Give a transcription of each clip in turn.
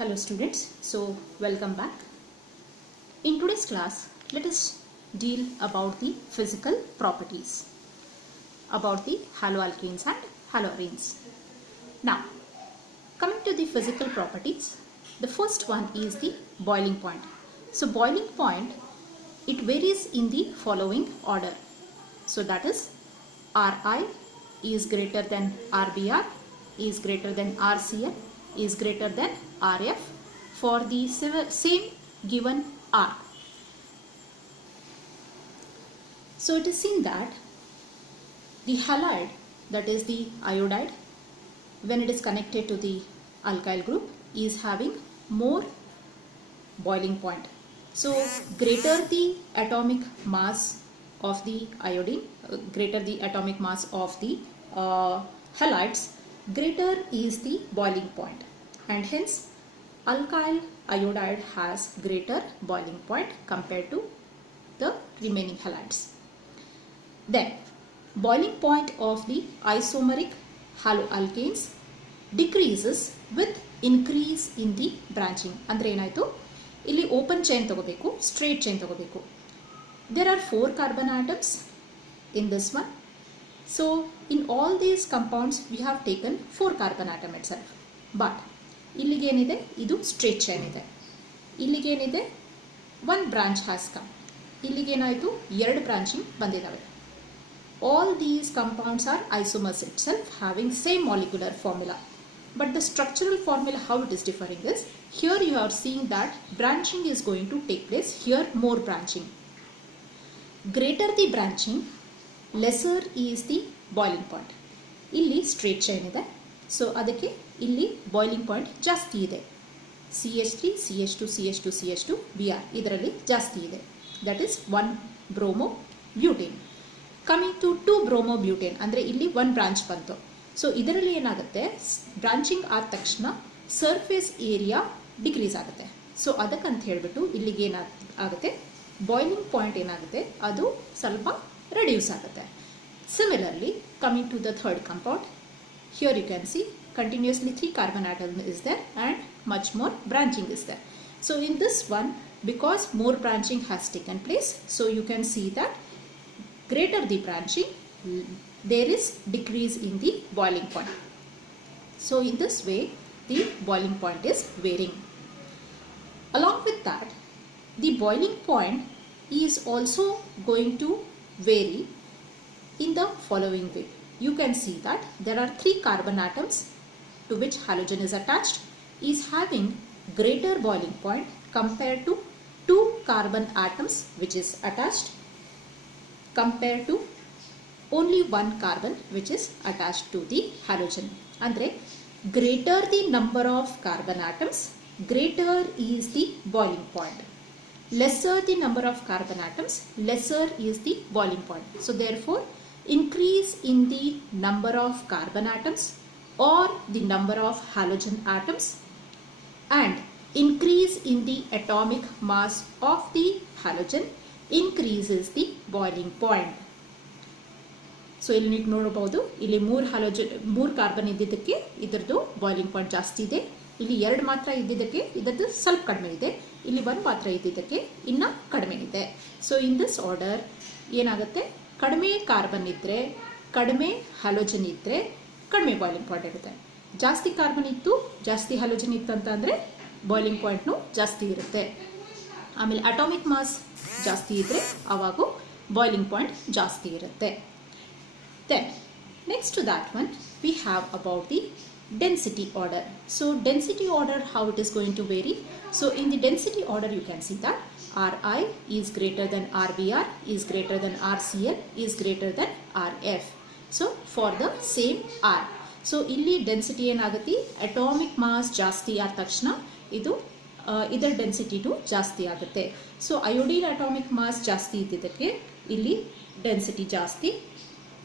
Hello students, so welcome back. In today's class, let us deal about the physical properties about the haloalkanes and haloarenes. Now, coming to the physical properties, the first one is the boiling point. So boiling point, it varies in the following order. So that is Ri is greater than Rbr, is greater than Rcl, is greater than Rf for the same given R. So it is seen that the halide, that is the iodide, when it is connected to the alkyl group, is having more boiling point. So greater the atomic mass of the iodine, greater the atomic mass of the halides, greater is the boiling point, and hence alkyl iodide has greater boiling point compared to the remaining halides. Then boiling point of the isomeric haloalkanes decreases with increase in the branching. Andre enayitu illi open chain tagobeku, straight chain tagobeku. There are 4 carbon atoms in this one. So in all these compounds we have taken 4 carbon atom itself. But illige enide idu straight chain ide. Illige enide one branch has come. Illige enayitu 2 branching bandidave. All these compounds are isomers itself, having same molecular formula. But the structural formula, how it is differing is, here you are seeing that branching is going to take place, here more branching. Greater the branching, lesser is the boiling point. Illi straight chain ide. So ಅದಕ್ಕೆ ಇಲ್ಲಿ boiling point ಜಾಸ್ತಿ ಇದೆ. CH3, CH2, CH2, CH2, Br ಇದರಲ್ಲಿ ಜಾಸ್ತಿ ಇದೆ. That is 1 bromobutane. Coming to 2 bromobutane, ಅಂದರೆ ಇಲ್ಲಿ 1 branch ಬಂತು. ಸೊ ಇದರಲ್ಲಿ ಏನಾಗುತ್ತೆ, ಬ್ರಾಂಚಿಂಗ್ ಆದ ತಕ್ಷಣ ಸರ್ಫೇಸ್ ಏರಿಯಾ ಡಿಕ್ರೀಸ್ ಆಗುತ್ತೆ. ಸೊ ಅದಕ್ಕಂತ ಹೇಳಿಬಿಟ್ಟು ಇಲ್ಲಿಗೆ ಏನಾಗುತ್ತೆ, ಬಾಯ್ಲಿಂಗ್ ಪಾಯಿಂಟ್ ಏನಾಗುತ್ತೆ ಅದು ಸ್ವಲ್ಪ ರೆಡ್ಯೂಸ್ ಆಗುತ್ತೆ. Similarly, coming to the third compound, here you can see continuously 3 carbon atom is there and much more branching is there. So in this one, because more branching has taken place, so you can see that greater the branching, there is decrease in the boiling point. So in this way, the boiling point is varying. Along with that, the boiling point is also going to vary in the following way. You can see that there are 3 carbon atoms to which halogen is attached is having greater boiling point compared to 2 carbon atoms which is attached compared to only 1 carbon which is attached to the halogen. Andre greater the number of carbon atoms, greater is the boiling point. Lesser the number of carbon atoms, lesser is the boiling point. So therefore, increase in the number of carbon atoms or the number of halogen atoms and increase in the atomic mass of the halogen increases the boiling point. So ಇಲ್ಲಿ ನೀವು ನೋಡಬಹುದು, ಇಲ್ಲಿ 3 carbon ಇದ್ದಿದ್ದಕ್ಕೆ ಇದರದ್ದು boiling point ಜಾಸ್ತಿ ಇದೆ. ಇಲ್ಲಿ 2 ಮಾತ್ರ ಇದ್ದಿದ್ದಕ್ಕೆ ಇದರದ್ದು ಸ್ವಲ್ಪ ಕಡಿಮೆ ಇದೆ. ಇಲ್ಲಿ 1 ಮಾತ್ರ ಇದ್ದಿದ್ದಕ್ಕೆ ಇನ್ನು ಕಡಿಮೆ ಇದೆ. ಸೊ ಇನ್ ದಿಸ್ ಆರ್ಡರ್ ಏನಾಗುತ್ತೆ, ಕಡಿಮೆ ಕಾರ್ಬನ್ ಇದ್ದರೆ, ಕಡಿಮೆ ಹ್ಯಾಲೋಜನ್ ಇದ್ದರೆ ಕಡಿಮೆ ಬಾಯ್ಲಿಂಗ್ ಪಾಯಿಂಟ್ ಇರುತ್ತೆ. ಜಾಸ್ತಿ ಕಾರ್ಬನ್ ಇತ್ತು, ಜಾಸ್ತಿ ಹ್ಯಾಲೋಜನ್ ಇತ್ತು ಅಂತ ಅಂದರೆ ಬಾಯ್ಲಿಂಗ್ ಪಾಯಿಂಟ್ನು ಜಾಸ್ತಿ ಇರುತ್ತೆ. ಆಮೇಲೆ ಅಟಾಮಿಕ್ ಮಾಸ್ ಜಾಸ್ತಿ ಇದ್ದರೆ ಆವಾಗೂ ಬಾಯ್ಲಿಂಗ್ ಪಾಯಿಂಟ್ ಜಾಸ್ತಿ ಇರುತ್ತೆ. Then next to that one we have about the density order. So density order, how it is going to vary. So in the density order you can see that Ri is greater than Rbr, is greater than Rcl, is greater than Rf. So for the same R. So ಇಲ್ಲಿ density ಏನಾಗುತ್ತೆ, atomic mass ಜಾಸ್ತಿ ಆದ ತಕ್ಷಣ ಇದು ಇದರ ಡೆನ್ಸಿಟಿನೂ ಜಾಸ್ತಿ ಆಗುತ್ತೆ. So iodine atomic mass ಜಾಸ್ತಿ ಇದ್ದಿದ್ದಕ್ಕೆ ಇಲ್ಲಿ ಡೆನ್ಸಿಟಿ ಜಾಸ್ತಿ,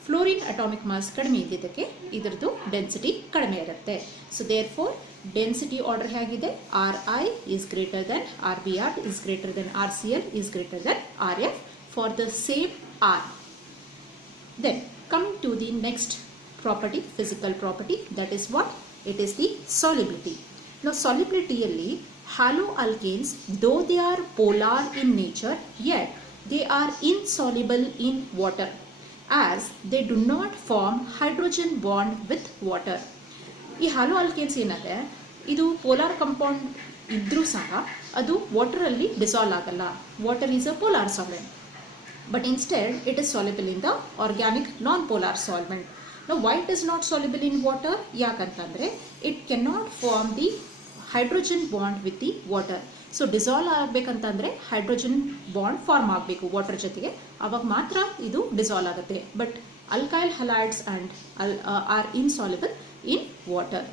ಫ್ಲೋರಿನ್ ಅಟಾಮಿಕ್ ಮಾಸ್ ಕಡಿಮೆ ಇದ್ದಿದ್ದಕ್ಕೆ ಇದರದ್ದು ಡೆನ್ಸಿಟಿ ಕಡಿಮೆ ಇರುತ್ತೆ. So therefore density order ಹೇಗಿದೆ, Ri is greater than Rbr, is greater than Rcl, is greater than Rf for the same R. Then coming to the next property, physical property, that is what? It is the solubility. Now solubilityಯಲ್ಲಿ halo alkanes, though they are polar in nature, yet they are insoluble in water as they do not form hydrogen bond with water. ಈ halo alkanes ಏನಾದ್ರೆ ಇದು polar compound ಇದ್ರೂ ಸಹ ಅದು ವಾಟರಲ್ಲಿ dissolve ಆಗಲ್ಲ. Water is a polar solvent, but instead it is soluble in the organic non-polar solvent. Now why it is not soluble in water? ಯಾಕಂತಂದ್ರೆ it cannot form the hydrogen bond with the water. So dissolve ಆಗಬೇಕಂತಂದ್ರೆ hydrogen bond form ಆಗಬೇಕು water ಜೊತೆಗೆ, ಅವಾಗ ಮಾತ್ರ ಇದು ಡಿಸಾಲ್ವ್ ಆಗುತ್ತೆ. But alkyl halides and are insoluble in water.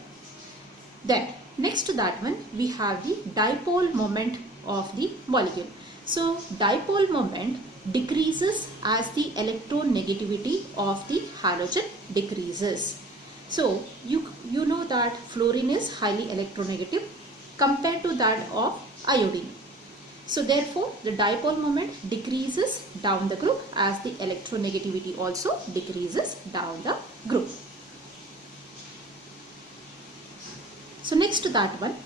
Then next to that one we have the dipole moment of the molecule. So dipole moment decreases as the electronegativity of the halogen decreases. So you know that fluorine is highly electronegative compared to that of iodine. So therefore the dipole moment decreases down the group as the electronegativity also decreases down the group. So next to that one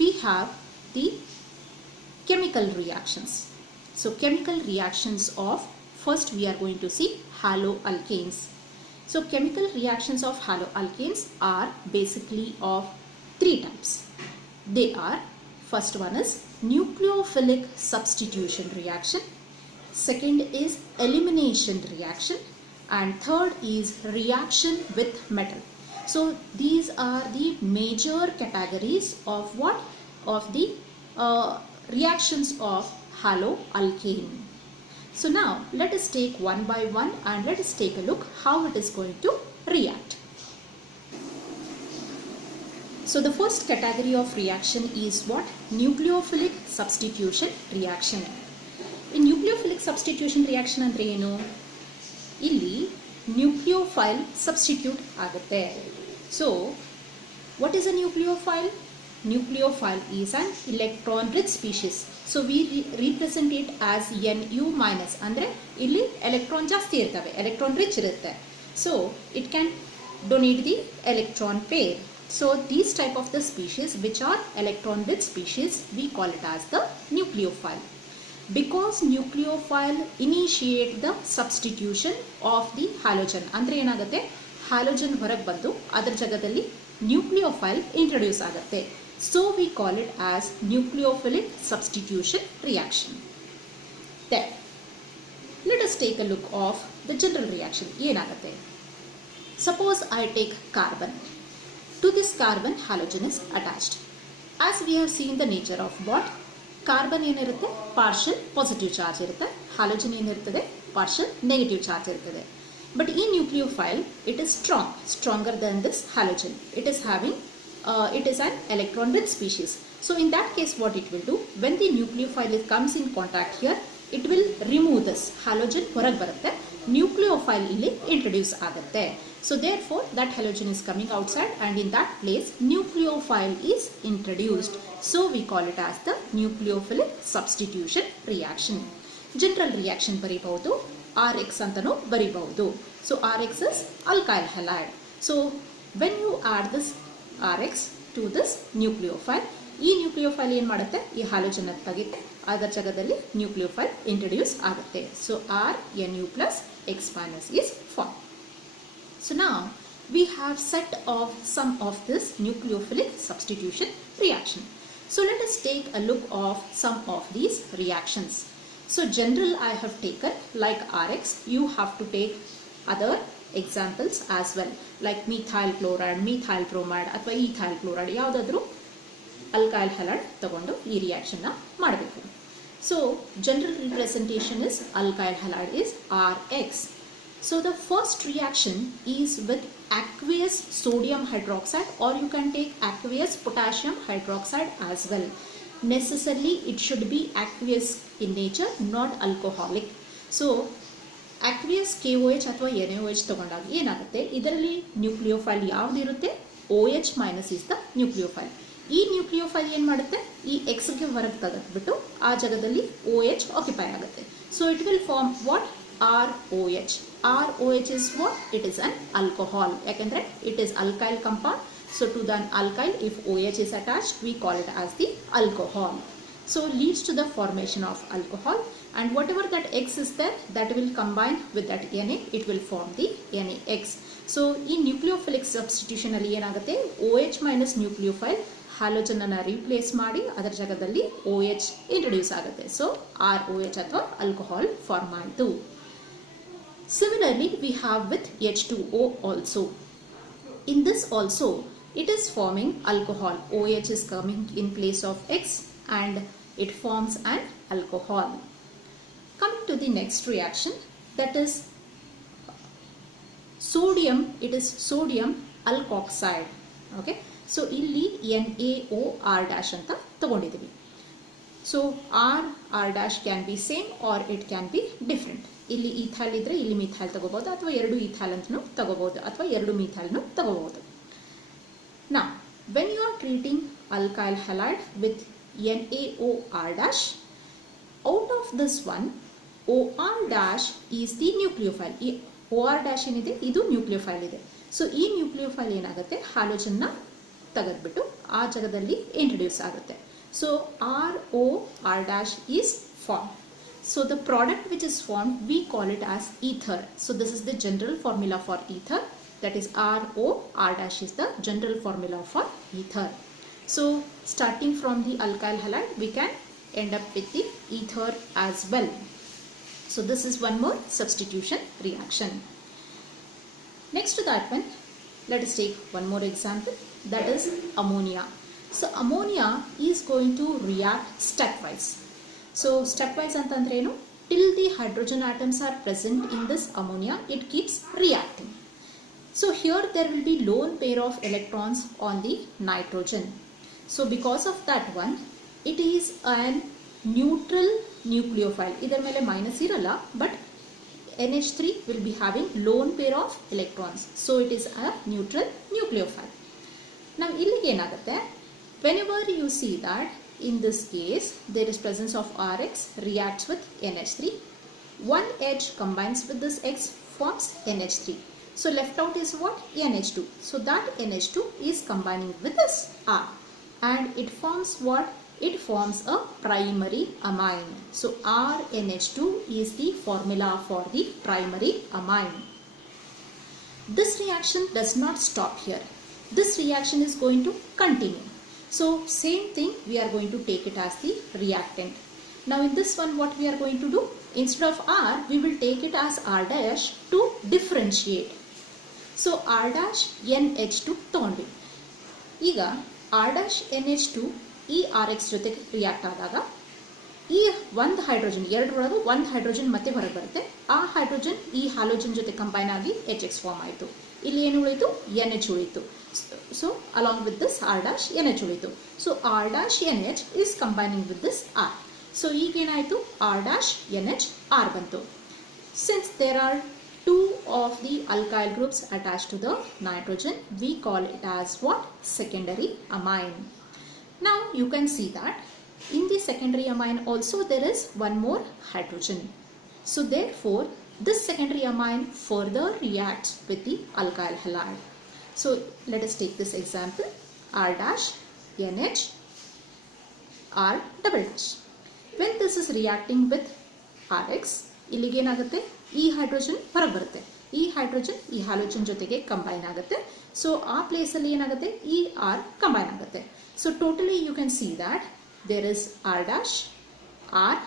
we have the chemical reactions. So chemical reactions of, first we are going to see haloalkanes. So chemical reactions of haloalkanes are basically of three types. They are, first one is nucleophilic substitution reaction, second is elimination reaction, and third is reaction with metal. So these are the major categories of what? Of the reactions of haloalkane. So now let us take one by one and let us take a look how it is going to react. So the first category of reaction is what? Nucleophilic substitution reaction. In nucleophilic substitution reaction andre enu? Illi nucleophile substitute agutte. So what is a nucleophile? Nucleophile is an electron rich species. So we represent it as Nu minus. Andre illi electron ಜಾಸ್ತಿ ಇರ್ತವೆ, electron rich ಇರುತ್ತೆ. So it can donate the electron pair. So these type of the species which are electron rich species, we call it as the nucleophile. Because nucleophile initiate the substitution of the halogen. Andre ಏನಾಗುತ್ತೆ, halogen ಹೊರಗೆ ಬಂದು ಅದರ ಜಾಗದಲ್ಲಿ nucleophile introduce ಆಗುತ್ತೆ. So we call it as nucleophilic substitution reaction. Then let us take a look of the general reaction. ಏನಾಗುತ್ತೆ? Suppose I take carbon. To this carbon halogen is attached. As we have seen the nature of what? Carbon ಏನಿರುತ್ತೆ? Partial positive charge ಇರುತ್ತೆ. Halogen ಏನಿರ್ತದೆ? Partial negative charge ಇರ್ತದೆ. But in nucleophile it is stronger than this halogen. It is having it is an electron rich species. So in that case what it will do, when the nucleophile comes in contact here, it will remove this halogen ಹೊರಗೆ ಬರುತ್ತೆ, nucleophile ಇಲ್ಲಿ introduce ಆಗುತ್ತೆ. So therefore that halogen is coming outside and in that place nucleophile is introduced. So we call it as the nucleophilic substitution reaction. General reaction ಬರೀಬಹುದು, RX ಅಂತನೂ ಬರೀಬಹುದು. So RX is alkyl halide. So when you add this RX to this nucleophile, ಈ nucleophile ಏನು ಮಾಡುತ್ತೆ, ಈ halogen ತೆಗೆಯುತ್ತೆ, ಅದರ ಜಾಗದಲ್ಲಿ nucleophile introduce ಆಗುತ್ತೆ. So RNu plus X minus is formed. So now we have set of some of this nucleophilic substitution reaction. So let us take a look of some of these reactions. So general I have taken like RX, you have to take other examples as well, like methyl chloride, methyl bromide ಅಥವಾ ethyl chloride, ಯಾವುದಾದ್ರೂ alkyl halide ತಗೊಂಡು ಈ reaction ನ ಮಾಡಬೇಕು. So general representation is alkyl halide is RX. So the first reaction is with aqueous sodium hydroxide, or you can take aqueous potassium hydroxide as well. Necessarily it should be aqueous in nature, not alcoholic. So aqueous KOH ಅಥವಾ NaOH ತಗೊಂಡಾಗ ಏನಾಗುತ್ತೆ, ಇದರಲ್ಲಿ nucleophile ಯಾವ್ದು ಇರುತ್ತೆ? OH minus is the nucleophile. ಈ nucleophile ಏನು ಮಾಡುತ್ತೆ, ಈ Xಗೆ ಹೊರಗೆ ತೆಗೆದುಬಿಟ್ಟು ಆ ಜಾಗದಲ್ಲಿ OH ಆಕ್ಯುಪೈ ಆಗುತ್ತೆ. So it will form what? ROH. ROH is what? It is an alcohol. ಯಾಕೆಂದ್ರೆ it is alkyl compound. So to the alkyl, if OH is attached, we call it as the alcohol. So leads to the formation of alcohol, and whatever that X is there, that will combine with that Na, it will form the NaX. So in nucleophilic substitution alli enagutte, OH minus nucleophile halogen ಅನ್ನು replace ಮಾಡಿ ಅದರ ಜಾಗದಲ್ಲಿ OH introduce ಆಗುತ್ತೆ. So ROH ಅಥವಾ alcohol form ಆಯಿತು. Similarly, we have with H2O also. In this also, it is forming alcohol. OH is coming in place of X and it forms an alcohol. Coming to the next reaction, that is sodium. It is sodium alkoxide. Okay. So ಇಲ್ಲಿ NaOR dash ಅಂತ ತಗೊಂಡಿದ್ದೀವಿ. So R dash can be same or it can be different. ಇಲ್ಲಿ ethyl ಇದ್ರೆ ಇಲ್ಲಿ methyl ತಗೋಬಹುದು, ಅಥವಾ ಎರಡು ethyl ಅಂತನೂ ತಗೋಬಹುದು, ಅಥವಾ ಎರಡು ಮಿಥೈಲ್ನು ತಗೋಬಹುದು. Now, when you are treating alkyl halide with NaOR dash, out of this one, OR dash is the nucleophile. ಈ OR dash ಏನಿದೆ ಇದು ನ್ಯೂಕ್ಲಿಯೋಫೈಲ್ ಇದೆ. ಸೊ ಈ ನ್ಯೂಕ್ಲಿಯೋಫೈಲ್ ಏನಾಗುತ್ತೆ, ಹ್ಯಾಲೋಜನ್ನ ತೆಗೆದ್ಬಿಟ್ಟು ಆ ಜಾಗದಲ್ಲಿ ಇಂಟ್ರೊಡ್ಯೂಸ್ ಆಗುತ್ತೆ. So ROR dash is formed. So the product which is formed, we call it as ether. So this is the general formula for ether. That is ROR dash is the general formula for ether. So starting from the alkyl halide, we can end up with the ether as well. So this is one more substitution reaction. Next to that one, let us take one more example, that is ammonia. So ammonia is going to react stepwise. So stepwise ಅಂತಂದ್ರೆ ಏನು, till the hydrogen atoms are present in this ammonia, it keeps reacting. So here there will be lone pair of electrons on the nitrogen. So because of that one, it is an neutral nucleophile. ಇದರ ಮೇಲೆ minus ಇರಲ್ಲ, but NH3 will be having lone pair of electrons. So it is a neutral nucleophile. Now ಇಲ್ಲಿಗೆ ಏನಾಗುತ್ತೆ, whenever you see that in this case there is presence of Rx reacts with NH3, one edge combines with this X forms NH3. So left out is what? NH2. So that NH2 is combining with this R and it forms what? It forms a primary amine. So RNH2 is the formula for the primary amine. This reaction does not stop here. This reaction is going to continue. So same thing, we are going to take it as the reactant. Now in this one, what we are going to do? Instead of R, we will take it as R dash to differentiate. So R dash NH2 ತಗೊಂಡ್ವಿ. ಈಗ R dash NH2 ಈ RX ಜೊತೆ react ಆದಾಗ ಈ ಒಂದು hydrogen, ಎರಡರೊಳಗೆ ಒಂದು hydrogen ಮತ್ತೆ ಹೊರಗೆ ಬರುತ್ತೆ. ಆ ಹೈಡ್ರೋಜನ್ ಈ ಹ್ಯಾಲೋಜನ್ ಜೊತೆ ಕಂಬೈನ್ ಆಗಿ HX ಫಾರ್ಮ್ ಆಯಿತು. ಇಲ್ಲಿ ಏನು ಉಳಿತು? NH ಉಳಿತು. So along with this R dash NH ಉಳಿತು. So R dash NH is combining with this R. So ಈಗ ಏನಾಯಿತು? R dash NH R ಬಂತು. Since there are two of the alkyl groups attached to the nitrogen, we call it as what? Secondary amine. Now you can see that in the secondary amine also there is one more hydrogen. So therefore this secondary amine further reacts with the alkyl halide. So let us take this example, R dash NH R double dash. When this is reacting with RX, ಇಲ್ಲಿಗೆ ಏನಾಗುತ್ತೆ, ಈ hydrogen ಹೊರಗೆ ಬರುತ್ತೆ. ಈ hydrogen ಈ halogen ಜೊತೆಗೆ combine ಆಗುತ್ತೆ. So ಆ ಪ್ಲೇಸಲ್ಲಿ ಏನಾಗುತ್ತೆ, ಈ ಆರ್ ಕಂಬೈನ್ ಆಗುತ್ತೆ. So totally you can see that there is R dash, R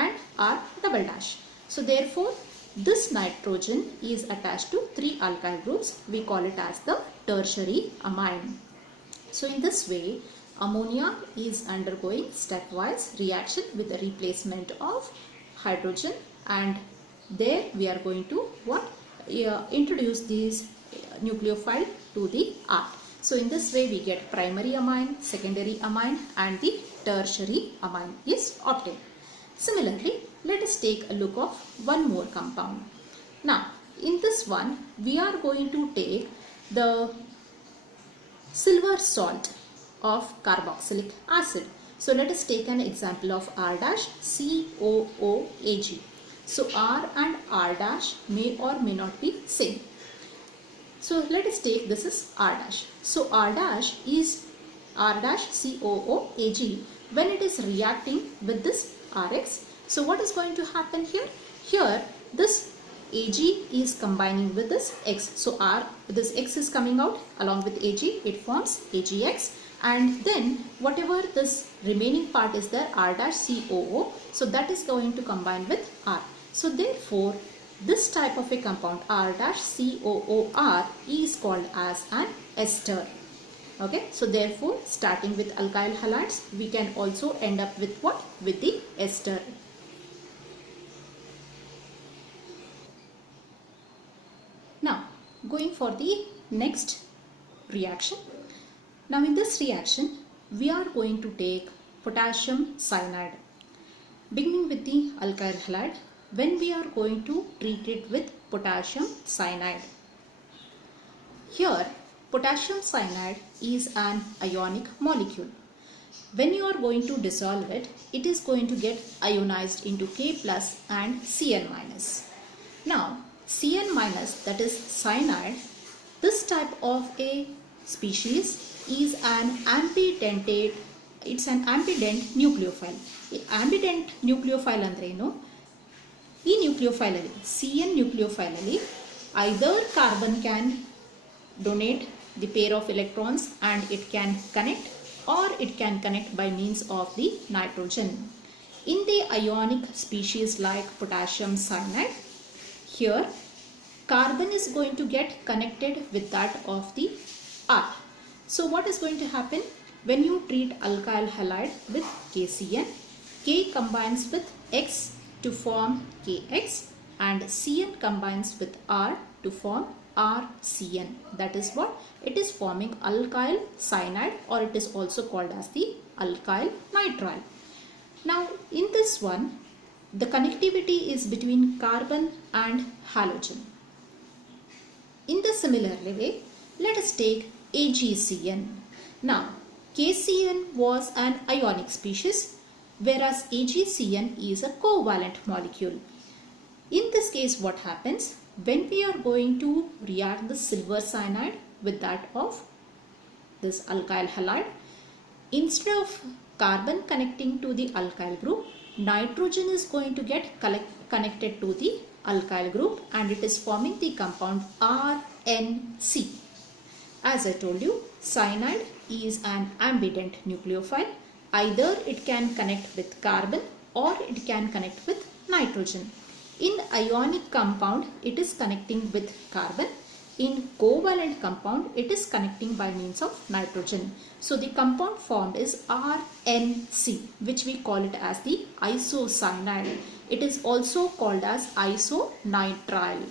and R double dash. So therefore this nitrogen is attached to three alkyl groups. We call it as the tertiary amine. So in this way, ammonia is undergoing stepwise reaction with the replacement of hydrogen, and there we are going to what? Introduce these nucleophile to the R. So in this way we get primary amine, secondary amine and the tertiary amine is obtained. Similarly, let us take a look of one more compound. Now in this one we are going to take the silver salt of carboxylic acid. So let us take an example of R dash COOAG. So R and R dash may or may not be same. So let us take this is R dash. So R dash is R dash COOAG when it is reacting with this RX. So what is going to happen here? Here this Ag is combining with this X. So this X is coming out along with Ag, it forms AgX, and then whatever this remaining part is there, R dash COO, so that is going to combine with R. So therefore this type of a compound R dash COOR is called as an ester. Okay, so therefore starting with alkyl halides we can also end up with what? With the ester. Now going for the next reaction. Now in this reaction we are going to take potassium cyanide. Beginning with the alkyl halide, when we are going to treat it with potassium cyanide. Here potassium cyanide is an ionic molecule. When you are going to dissolve it, it is going to get ionized into K plus and Cn minus. Now Cn minus, that is cyanide, this type of a species is an ambidentate, it's an ambident nucleophile. Ambident nucleophile andre eno? ಈ nucleophile ಅಲ್ಲಿ CN nucleophile ಅಲ್ಲಿ either carbon can donate the pair of electrons and it can connect, or it can connect by means of the nitrogen. In the ionic species like potassium cyanide, here carbon is going to get connected with that of the R. So what is going to happen when you treat alkyl halide with KCN? K combines with X to form KX and Cn combines with R to form RCN. That is what? It is forming alkyl cyanide, or it is also called as the alkyl nitrile. Now in this one the connectivity is between carbon and halogen. In the similar way, let us take AgCN. Now KCN was an ionic species, whereas AgCN is a covalent molecule. In this case what happens? When we are going to react the silver cyanide with that of this alkyl halide, instead of carbon connecting to the alkyl group, nitrogen is going to get connected to the alkyl group and it is forming the compound RNC. As I told you, cyanide is an ambident nucleophile. Either it can connect with carbon or it can connect with nitrogen. In ionic compound it is connecting with carbon. In covalent compound it is connecting by means of nitrogen. So the compound formed is RNC, which we call it as the isocyanide. It is also called as isonitrile.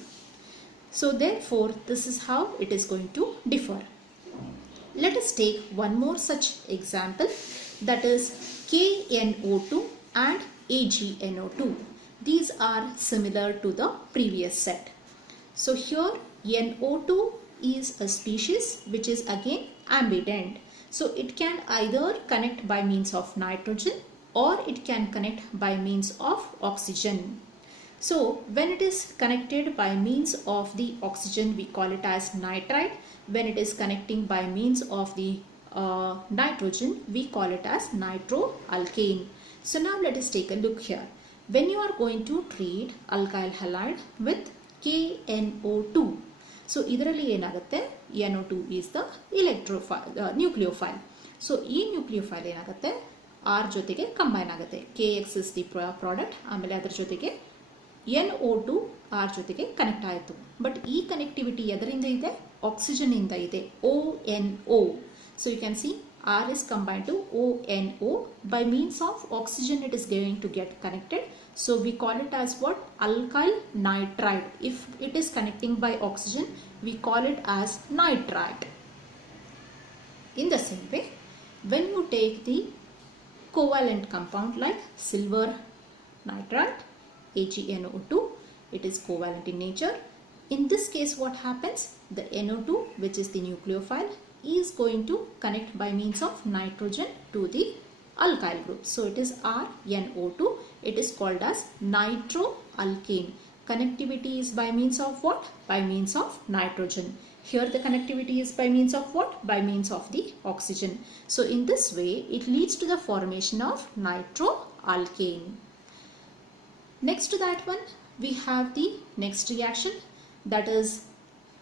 So therefore this is how it is going to differ. Let us take one more such example, that is KNO2 and AgNO2. These are similar to the previous set. So here NO2 is a species which is again ambident. So it can either connect by means of nitrogen or it can connect by means of oxygen. So when it is connected by means of the oxygen we call it as nitrite. When it is connecting by means of the nitrogen we call it as nitroalkane. So now let us take a look here. When you are going to treat alkyl halide with KNO2, so idralli enagutte, NO2 is the nucleophile. So ee nucleophile enagutte R ಜೊತೆಗೆ combine ಆಗುತ್ತೆ. KX is the product, ಆಮೇಲೆ ಅದರ ಜೊತೆಗೆ NO2 R ಜೊತೆಗೆ connect ಆಯಿತು. But ಈ connectivity ಎದರಿಂದ ಇದೆ? Oxygen ಇಂದ ಇದೆ, ONO. So you can see R is combined to ONO. By means of oxygen it is going to get connected. So we call it as what? Alkyl nitride. If it is connecting by oxygen we call it as nitrite. In the same way, when you take the covalent compound like silver nitrate, AgNO2, it is covalent in nature. In this case what happens? The NO2, which is the nucleophile, is going to connect by means of nitrogen to the alkyl group. So it is RNO2. It is called as nitroalkane. Connectivity is by means of what? By means of nitrogen. Here the connectivity is by means of what? By means of the oxygen. So in this way it leads to the formation of nitroalkane. Next to that one we have the next reaction, that is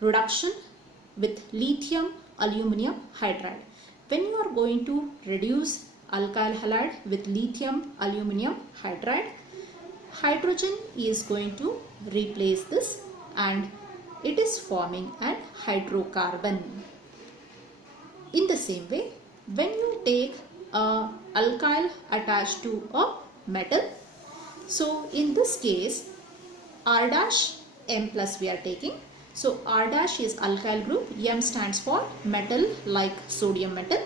reduction with lithium aluminum hydride. When you are going to reduce alkyl halide with lithium aluminum hydride, hydrogen is going to replace this and it is forming an hydrocarbon. In the same way, when you take a alkyl attached to a metal, so in this case R dash M plus we are taking. So R dash is alkyl group, M stands for metal like sodium metal.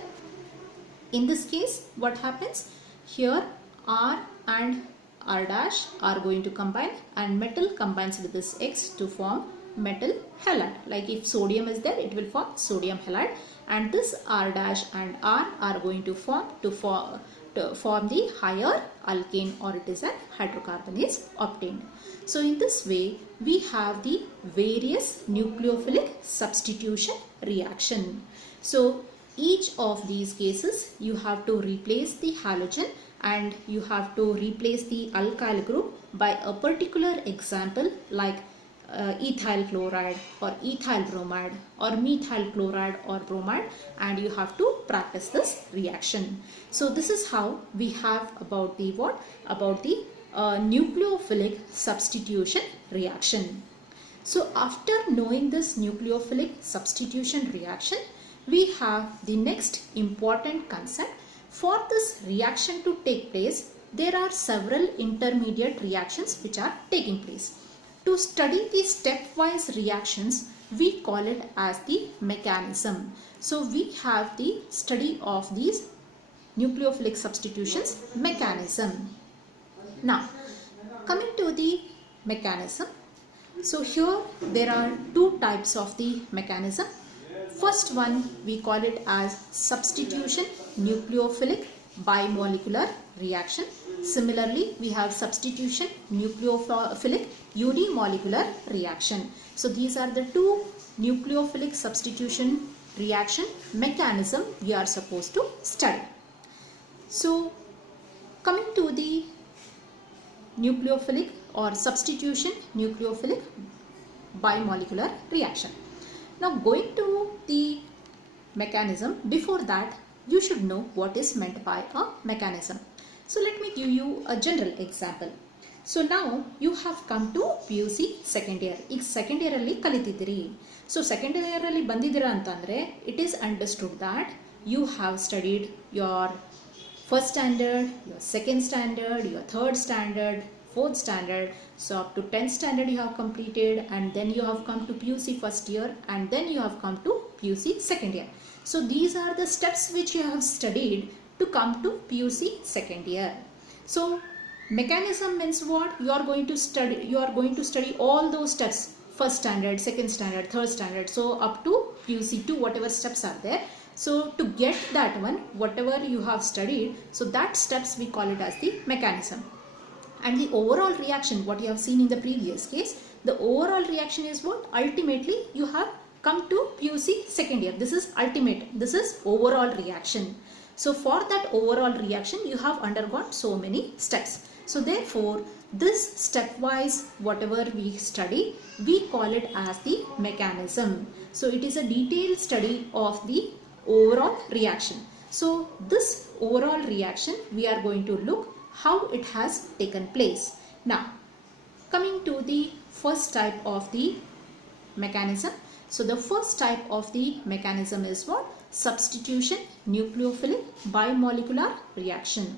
In this case what happens? Here R and R dash are going to combine and metal combines with this X to form metal halide. Like if sodium is there, it will form sodium halide, and this R dash and R are going to form the higher alkane, or it is a hydrocarbon is obtained. So in this way we have the various nucleophilic substitution reaction. So each of these cases you have to replace the halogen and you have to replace the alkyl group by a particular example like ethyl chloride or ethyl bromide or methyl chloride or bromide, and you have to practice this reaction. So this is how we have about the what? About the nucleophilic substitution reaction. So after knowing this nucleophilic substitution reaction, we have the next important concept. For this reaction to take place, there are several intermediate reactions which are taking place. To study the stepwise reactions, we call it as the mechanism. So we have the study of these nucleophilic substitutions mechanism. Now coming to the mechanism, so here there are two types of the mechanism. First one we call it as substitution nucleophilic bimolecular reaction. Similarly, we have substitution nucleophilic unimolecular reaction. So these are the two nucleophilic substitution reaction mechanism we are supposed to study. So coming to the nucleophilic or substitution nucleophilic bimolecular reaction. Now going to the mechanism, before that you should know what is meant by a mechanism. So let me give you a general example. So now you have come to PUC second year. ಈಗ second year ಅಲ್ಲಿ ಕಲಿತಿದ್ದೀರಿ. So second year ಅಲ್ಲಿ ಬಂದಿದ್ದೀರಾ ಅಂತಂದ್ರೆ it is understood that you have studied your first standard, your second standard, your third standard, fourth standard. So up to 10th standard you have completed, and then you have come to PUC first year, and then you have come to PUC second year. So these are the steps which you have studied to come to PUC second year. So mechanism means what? You are going to study all those steps, first standard, second standard, third standard, so up to PUC 2, whatever steps are there. So to get that one, whatever you have studied, so that steps we call it as the mechanism. And the overall reaction, what you have seen in the previous case, the overall reaction is what? Ultimately you have come to PUC second year. This is ultimate, this is overall reaction. So for that overall reaction you have undergone so many steps. So therefore this stepwise whatever we study, we call it as the mechanism. So it is a detailed study of the overall reaction. So this overall reaction we are going to look how it has taken place. Now coming to the first type of the mechanism. So the first type of the mechanism is what? Substitution nucleophilic bimolecular reaction.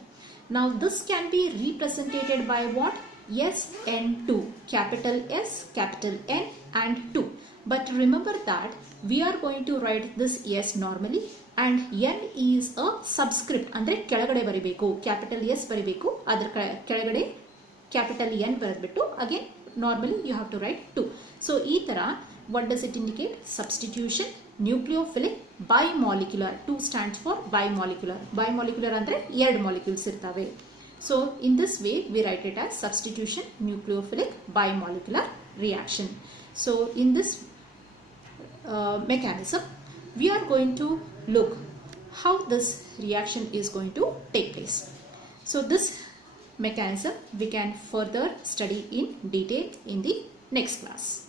Now this can be represented by what? SN2, capital S, capital N and 2. But remember that we are going to write this S normally, and N is a subscript, andre ಕೆಳಗಡೆ ಬರಿಬೇಕು, capital S ಬರಿಬೇಕು, ಅದರ ಕೆಳಗಡೆ capital N ಬರೆದ್ಬಿಟ್ಟು again normally you have to write 2. So ಈ ತರ what does it indicate? Substitution nucleophilic bimolecular. 2 stands for bimolecular. Bimolecular andre ಎರಡು molecules ಇರ್ತವೆ. So in this way we write it as substitution nucleophilic bimolecular reaction. So in this mechanism, we are going to look how this reaction is going to take place. So this mechanism we can further study in detail in the next class.